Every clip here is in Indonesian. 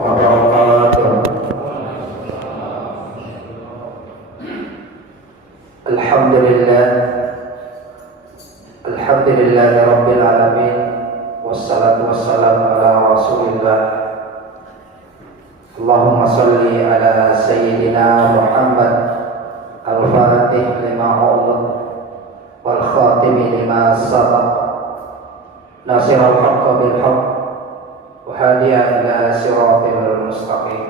wabarakatuh. Alhamdulillah, alhamdulillahi rabbil alamin, wassalatu wassalamu ala rasulillah. Allahumma salli ala sayyidina Muhammad al-fatih lima u'laq wal khatimi lima sabaq, nasirul haqqa bil haqq wa hadiya ila siratil mustaqim.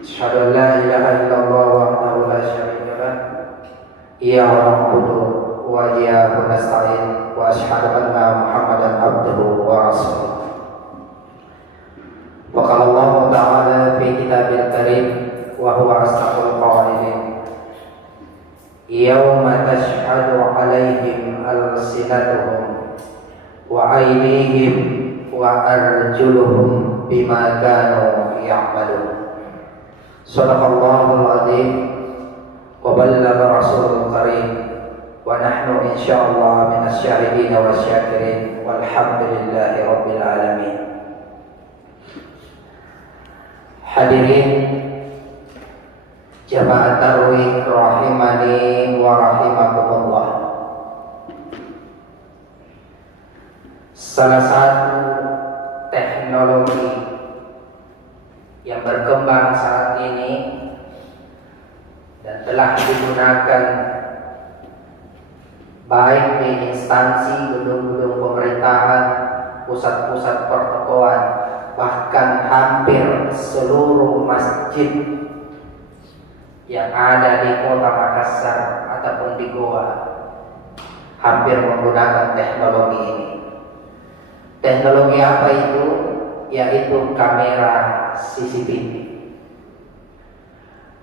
Asyhadu an la ilaha illallah wahdahu la syarika lah, iyyahu na'budu wa iyyahu nasta'in, wa asyhadu anna Muhammadan abduhu wa rasuluh. Wa qala Allah ta'ala fi kitabil karim wa huwa asdaqul qailin, yauma tashhadu 'alaihim alsinatuhum wa aydihim wa arjuluhum bima kanu ya'malun. Shadaqallahul azim wa ballagha rasulul karim, wa nahnu insyaallah minas syahidin wasyakirin, walhamdulillahi rabbil alamin. Hadirin jamaah tarawih rahimani wa rahimakumullah. Salah satu teknologi yang berkembang saat ini dan telah digunakan baik di instansi gedung-gedung pemerintahan, pusat-pusat pertokoan, bahkan hampir seluruh masjid yang ada di kota Makassar ataupun di Goa hampir menggunakan teknologi ini. Teknologi apa itu? Yaitu kamera CCTV.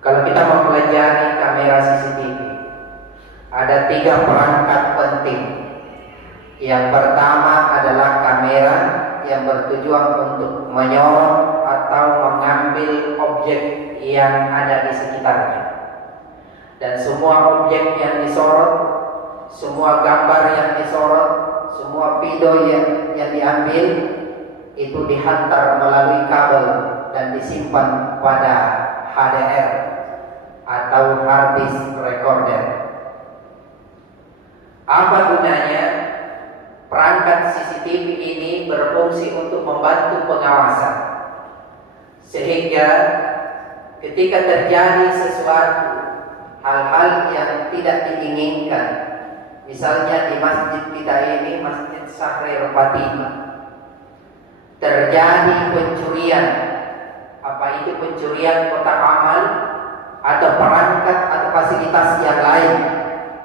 Kalau kita mempelajari kamera CCTV, ada 3 perangkat penting. Yang pertama adalah kamera yang bertujuan untuk menyorot atau mengambil objek yang ada di sekitarnya. Dan semua objek yang disorot, semua gambar yang disorot, semua video yang diambil itu dihantar melalui kabel dan disimpan pada HDR atau hard disk recorder. Apa gunanya? Perangkat CCTV ini berfungsi untuk membantu pengawasan, sehingga ketika terjadi sesuatu hal-hal yang tidak diinginkan, misalnya di masjid kita ini, Masjid Sahrir Fatimah, terjadi pencurian, apa itu pencurian kotak amal atau perangkat atau fasilitas yang lain,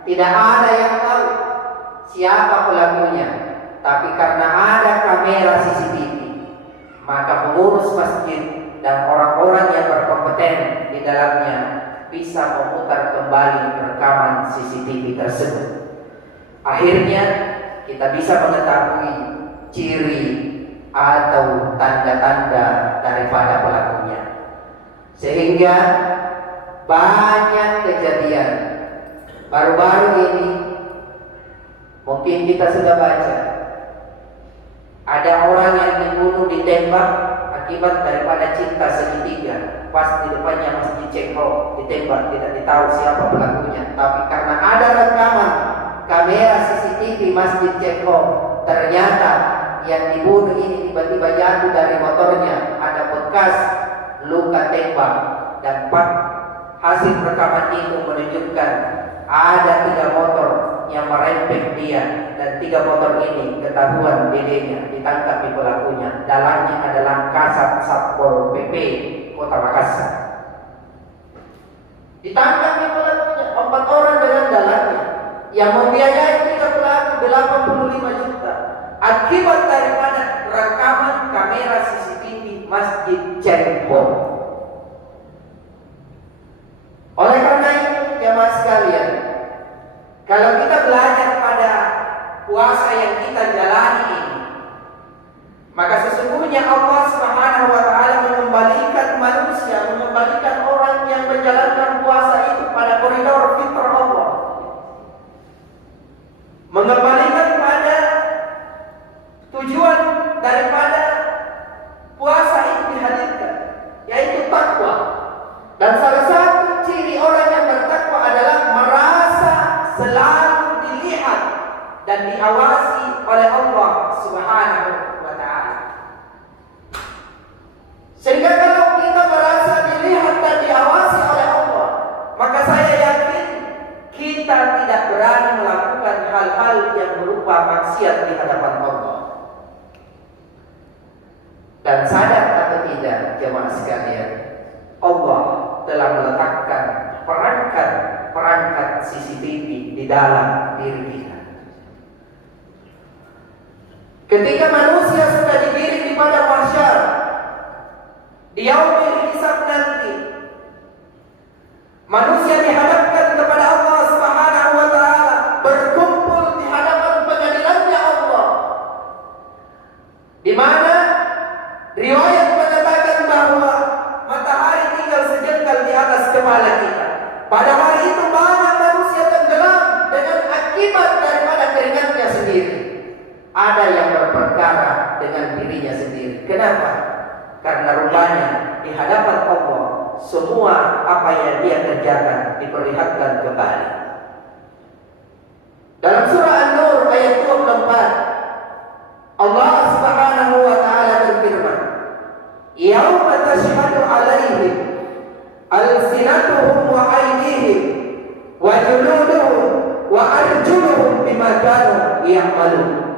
tidak ada yang tahu siapa pelakunya, tapi karena ada kamera CCTV, maka pengurus masjid dan orang-orang yang berkompeten di dalamnya bisa memutar kembali rekaman CCTV tersebut. Akhirnya kita bisa mengetahui ciri atau tanda-tanda daripada pelakunya, sehingga banyak kejadian baru-baru ini. Mungkin kita sudah baca, ada orang yang dibunuh ditembak akibat daripada cinta segitiga. Pas di depannya Masjid Cengho ditembak, tidak ditahu siapa pelakunya. Tapi karena ada rekaman kamera CCTV Masjid Cengho, ternyata yang dibunuh ini tiba-tiba jatuh dari motornya, ada bekas luka tembak, dan hasil rekaman itu menunjukkan ada 3 motor yang merempet dia, dan 3 motor ini ketahuan dedenya, ditangkap di pelakunya. Dalamnya adalah Kasat Satpol PP Kota Makassar. Ditangkap di pelakunya 4 orang dengan dalamnya, yang membiayai 3 pelaku 85 juta akibat daripada rekaman kamera CCTV Masjid Cengho. Oleh karena itu, jamaah sekalian, kalau kita belajar pada puasa yang kita jalani ini, maka sesungguhnya Allah Subhanahu wa taala mengembalikan manusia, mengembalikan orang yang menjalankan puasa itu pada koridor fitrah Allah. Mengembalikan pada tujuan daripada puasa itu jemaah sekalian, Allah telah meletakkan perangkat CCTV di dalam diri kita. Ketika manusia sudah digiring di padang mahsyar, di yaumil hisab nanti, manusia dihadapkan kepada Allah Subhanahu wa taala, berkumpul di hadapan pengadilannya Allah, di mana riwayat menyatakan bahwa matahari tinggal sejengkal di atas kepala kita. Pada hari itu banyak manusia tenggelam dengan akibat daripada keringatnya sendiri. Ada yang berperkara dengan dirinya sendiri. Kenapa? Karena rupanya di hadapan Allah semua apa yang dia kerjakan diperlihatkan kembali. Dalam surah An-Nur ayat 24, Allah Subhanahu wa taala berfirman, "Yauma tashhadu 'alaihim alsinatuhum wa aydihim wa juluduhum wa arjuluhum bima kanu ya'malun."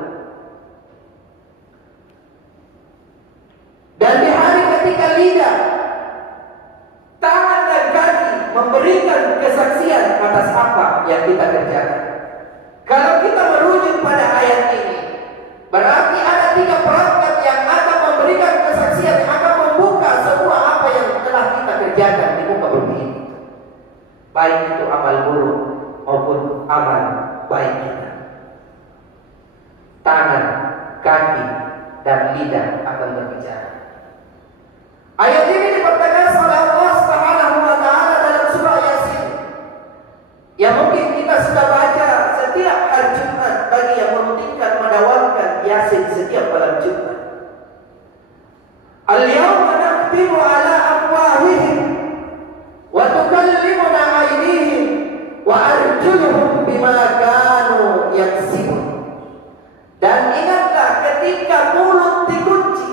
Dan di hari ketika lidah, tangan dan kaki memberikan kesaksian atas apa yang kita kerjakan. Kalau kita merujuk pada ayat ini, berarti ada 3 perangkat yang akan memberikan kesaksian, akan membuka semua apa yang telah kita kerjakan di muka bumi ini, baik itu amal buruk maupun amal baik kita. Tangan, kaki, dan lidah akan berbicara. Ayat ini dipertegas oleh Allah Subhanahu wa taala dalam surah Yasin, yang mungkin kita sudah baca setiap hari Jumat bagi yang mementingkan mendawamkan Yasin setiap malam Jumat. Al-yawma nakhtimu ala afwahihim wa tukallimuna aydihim wa arjuluhum bima kanu yaksibun. Dan ingatlah ketika mulut dikunci,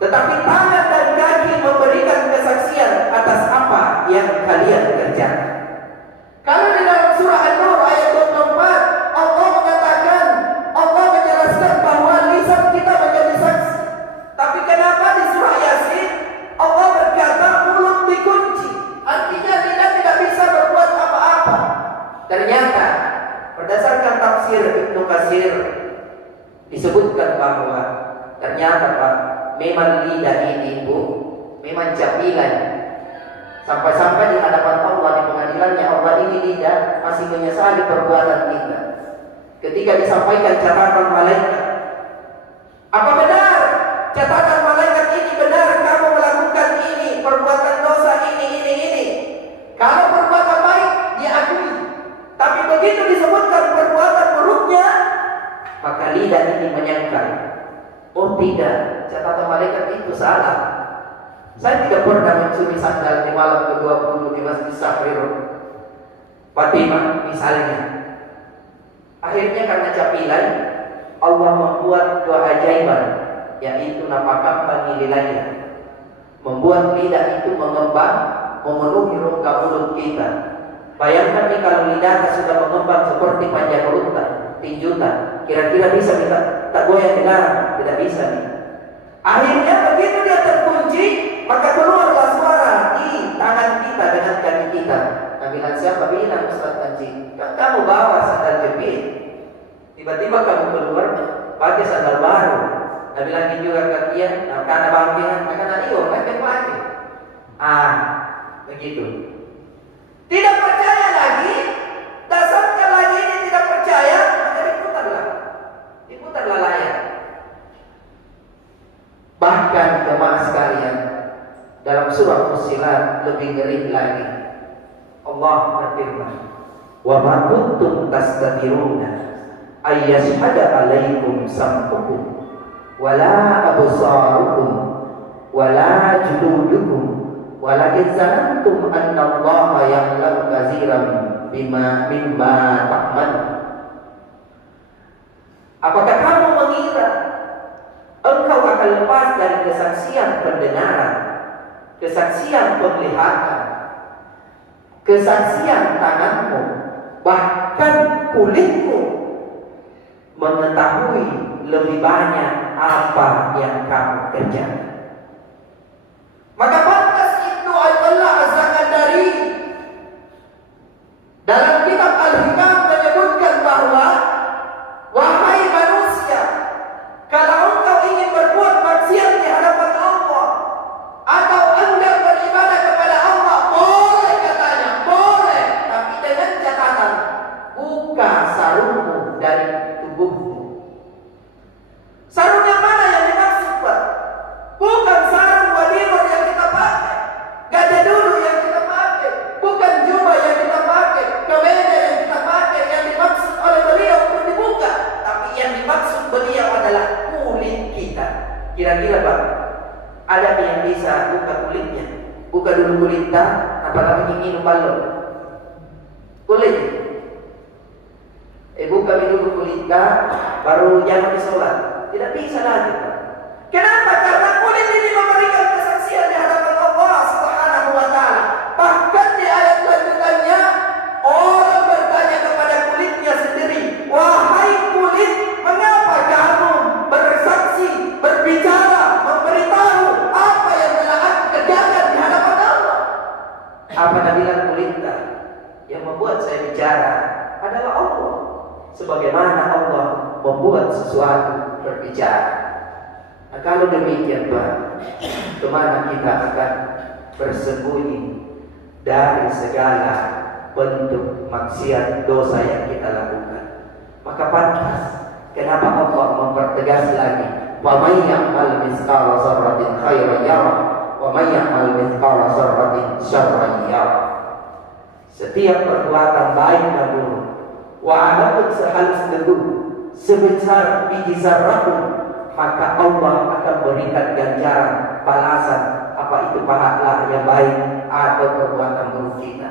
tetapi tangan dan kaki memberikan kesaksian atas apa yang kalian kerjakan. Kalau di dalam surah An-Nur ayat 24, Allah mengatakan, Allah menjelaskan bahwa lisan kita menjadi saksi. Tapi kenapa di surah Yasin Allah berkata mulut dikunci? Artinya lidah tidak bisa berbuat apa-apa. Ternyata berdasarkan tafsir Ibnu Katsir disebutkan bahwa ternyata Pak, memang lidah ini Bu, memang capilan. Sampai-sampai di hadapan Allah, di pengadilannya Allah, ini lidah masih menyesali perbuatan kita. Ketika disampaikan catatan malaikat, apa benar catatan malaikat ini benar kamu melakukan ini, perbuatan dosa ini. Kalau perbuatan baik diakui, tapi begitu disebutkan perbuatan buruknya, maka lidah ini menyangkal, oh tidak, catatan malaikat itu salah. Saya tidak pernah mencuri sandal di malam ke-20 di Masjid Safir Fatimah misalnya. Akhirnya karena capilan, Allah membuat keajaiban, yaitu nama bagi lidahnya, membuat lidah itu mengembang, memenuhi rongga mulut kita. Bayangkan nih kalau lidah sudah mengembang seperti panjang unta, tinjutan, kira-kira bisa kita tak goyang dengar? Tidak bisa nih. Akhirnya begitu dia terkunci, maka keluarlah suara di tangan kita dengan kaki kita. Bilang siapa bilang Ustaz Kanci? Kamu bawa sandal jepit, tiba-tiba kamu keluar pakai sandal baru. Nabi lagi juga kakian, karena bangkingan, karena iyo, pakai pakai. Begitu. Tidak percaya lagi, dasarnya lagi ini tidak percaya, maka diputarlah layar. Bahkan jemaah sekalian, dalam surah Fussilat lebih ngeri lagi. Allah berfirman, "Wa ma kuntum tastatiruna ay yashhada 'alaikum sam'ukum wala absarukum wala juludukum walakin zanantum anna Allaha ya'lamu katsiran mimma ta'malun." Apakah kamu mengira engkau akan lepas dari kesaksian pendengaran, kesaksian penglihatan, kesaksian tanganmu, bahkan kulitmu mengetahui lebih banyak apa yang kamu kerjakan? Maka pantas Ibnu Athaillah Az-Zakandari dalam kitab Al-Hikam menyebutkan bahwa wahai manusia, kalau engkau ingin berbuat maksiat di hadapan Allah atau engkau beribadah kepada Allah, boleh katanya, boleh, tapi dengan catatan buka sarungmu dari tubuhmu. Sarung yang mana yang dimaksud, Pak? Bukan sarung wadimor yang kita pakai, gajah dulu yang kita pakai, bukan jubah yang kita pakai, kemeja yang kita pakai, yang dimaksud oleh beliau untuk dibuka, tapi yang dimaksud beliau adalah kulit kita. Kira-kira, Pak, ada yang bisa buka kulitnya? Buka dulu kulitnya, apalagi minum balon. Boleh? Buka dulu kulitnya, baru jangan sholat. Tidak bisa lagi, Pak. Kenapa? Karena kulit ini memberikan kesaksian di hadapan Allah Subhanahu wa Ta'ala. Bahkan di ayat lanjutannya, orang bertanya kepada kulitnya sendiri, wahai kulit, mengapa kamu bersaksi, berbicara, memberitahu apa yang telah aku kerjakan di hadapan Allah? Apa nabilah kulitnya yang membuat saya bicara adalah Allah. Sebagaimana Allah membuat sesuatu berbicara. Nah, kalau demikian, Pak, kemana kita akan bersembunyi dari segala bentuk maksiat dosa yang kita lakukan? Maka pantas kenapa Allah mempertegas lagi, wa may ya'mal mithqala dzarratin khairan yarah wa may ya'mal mithqala dzarratin syarran yarah. Setiap perbuatan baik dan buruk, walaupun sehalus debu, sebesar biji zarah pun, maka Allah akan berikan ganjaran, balasan, apa itu pahala yang baik atau perbuatan buruk kita.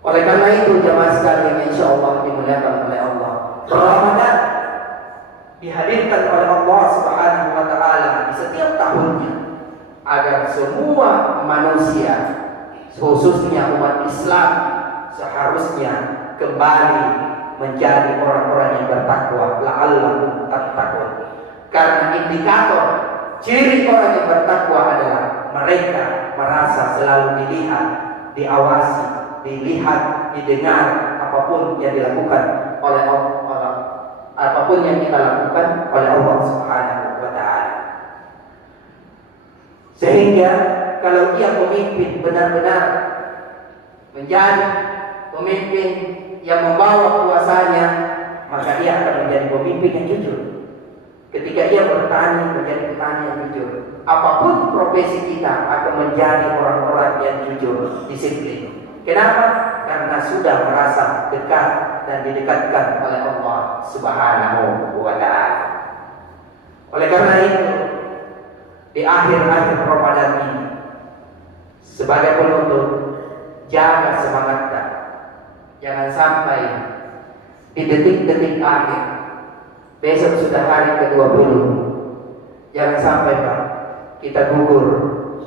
Oleh karena itu, jemaah sekalian insya Allah dimuliakan oleh Allah, Ramadan dihadirkan oleh Allah Subhanahu wa Ta'ala di setiap tahunnya agar semua manusia, khususnya umat Islam, seharusnya kembali menjadi orang-orang yang bertakwa, la'allakum tattaqun. Karena indikator ciri orang yang bertakwa adalah mereka merasa selalu dilihat, diawasi, dilihat, didengar apapun yang dilakukan oleh Allah, apapun yang kita lakukan oleh Allah Subhanahu wa Ta'ala. Sehingga kalau dia pemimpin benar-benar menjadi pemimpin yang membawa kuasanya, maka dia akan menjadi pemimpin yang jujur. Ketika dia bertani, menjadi petani yang jujur. Apapun profesi kita akan menjadi orang-orang yang jujur, disiplin. Kenapa? Karena sudah merasa dekat dan didekatkan oleh Allah Subhanahu wa Ta'ala. Oleh karena itu, di akhir-akhir Ramadan ini, sebagai penutup, jaga semangatnya. Jangan sampai di detik-detik akhir, besok sudah hari ke-20, jangan sampai, Pak, kita gugur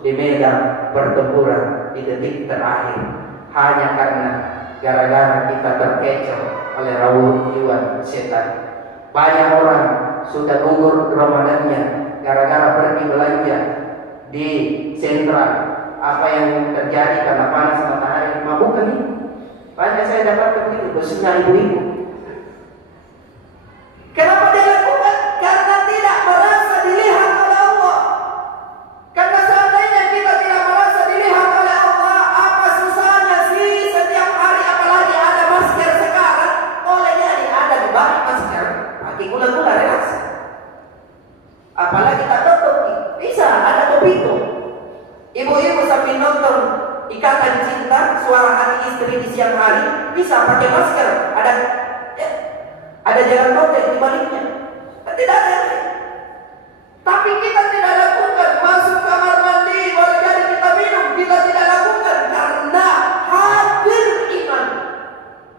di medan pertempuran di detik terakhir hanya karena gara-gara kita terkecoh oleh rayuan setan. Banyak orang sudah gugur Ramadannya gara-gara pergi belanja di sentra. Apa yang terjadi karena panas matahari, mabuk kan ini? Banyak saya dapat begitu, khususnya ibu-ibu. Kenapa dia lakukan? Karena tidak merasa dilihat oleh Allah. Karena seandainya kita tidak merasa dilihat oleh Allah, apa susahnya sih setiap hari, apalagi ada masker sekarang, boleh jadi ada di balik masker, pakai gula-gula relaks. Apalagi tak tutup, bisa ada begitu. Ibu-ibu sambil nonton Ikatan Cinta, Suara Hati Istri di siang hari, bisa pakai masker, ada jalan protek di baliknya. Tidak ada yang lain. Tapi kita tidak lakukan. Masuk kamar mandi, boleh jadi kita minum, kita tidak lakukan karena hadir iman.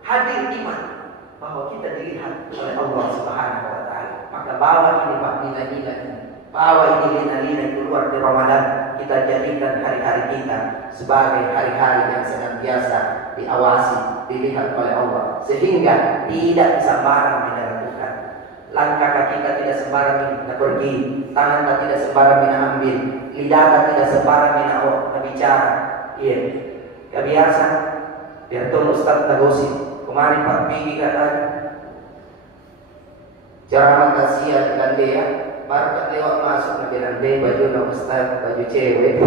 Hadir iman bahwa kita dilihat oleh Allah Subhanahu wa Ta'ala. Maka bawa ini, Pak, nilai-nilai ini. Bawa ini nilai-nilai keluar di Ramadan. Kita jadikan hari-hari kita sebagai hari-hari yang senantiasa diawasi, dilihat oleh Allah, sehingga tidak sembarang kita lakukan. Langkah kaki kita tidak sembarang kita pergi, tangan kita tidak sembarang kita ambil, lidah tidak separah minau bicara. Iya, gak biasa. Biar tuh Ustaz gosip. Kemarin Pak Pigi kata ceramah kasihan kan dia, baru lewat masuk bilang deh baju no Ustaz, baju cewek.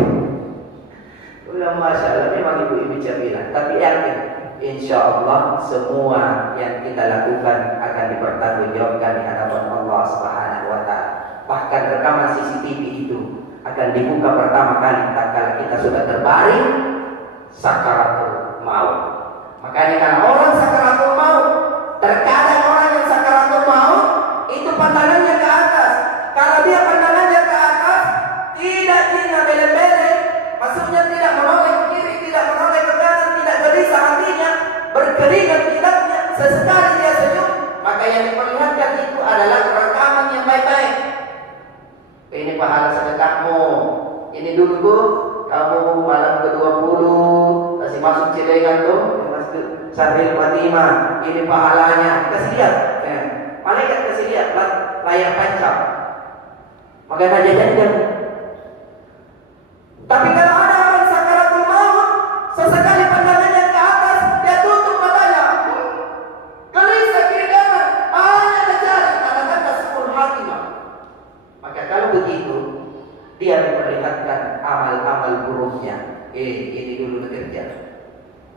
Udah masalah memang ibu-ibu bilang, tapi yakin insya Allah semua yang kita lakukan akan dipertanggungjawabkan di hadapan Allah Subhanahu wa Ta'ala. Bahkan rekaman CCTV itu akan dibuka pertama kali tatkala kita sudah terbaring sakaratul maut. Makanya kalau orang sakaratul maut, terkadang orang yang sakaratul maut itu pandangannya ke atas. Kalau dia pandangannya ke atas, tidak ingin bele-bele, maksudnya tidak menoleh ke kiri, tidak menoleh ke kanan, tidak gelisah hatinya, berkeringat tidaknya, sesekali dia senyum, maka yang diperlihatkan itu adalah rekaman yang baik-baik. Ini pahala sedekahmu. Ini dulu Bu, kamu malam ke-20 masih masuk Cilegan tuh, masuk Sahril Fatimah. Ini pahalanya. Kasih lihat. Malaikat kasih lihat layar tancap. Maka aja jangan. Tapi kalau ada orang sakaratul maut, sesekali pandangannya ke atas, dia tutup matanya. Gelisah kiri kanan, hanya mencari kata-kata sebul hatimah. Maka kalau begitu, dia memperlihatkan amal-amal buruknya. Ini dulu bekerja.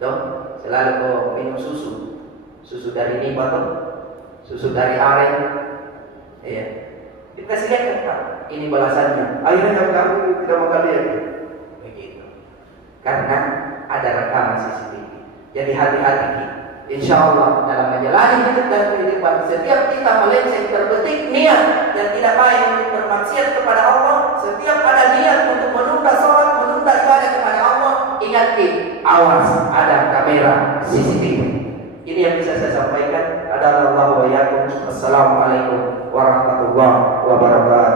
Dong, selalu kau minum susu. Susu dari nimba tuh, susu dari aren. Iya. Kita lihat Pak, ini balasannya. Akhirnya kamu tidak mau lihat. Begitu. Karena ada rekaman CCTV. Jadi hati-hati. Insya Allah dalam menjalani hidup dan kehidupan, setiap kita melenceng terbetik niat yang tidak baik untuk bermaksiat kepada Allah, setiap ada niat untuk menunda sholat, menunda ibadah kepada Allah, ingat awas ada kamera CCTV. Ini yang bisa saya sampaikan. Adalah Allah wa yakum. Assalamualaikum warahmatullahi wabarakatuh.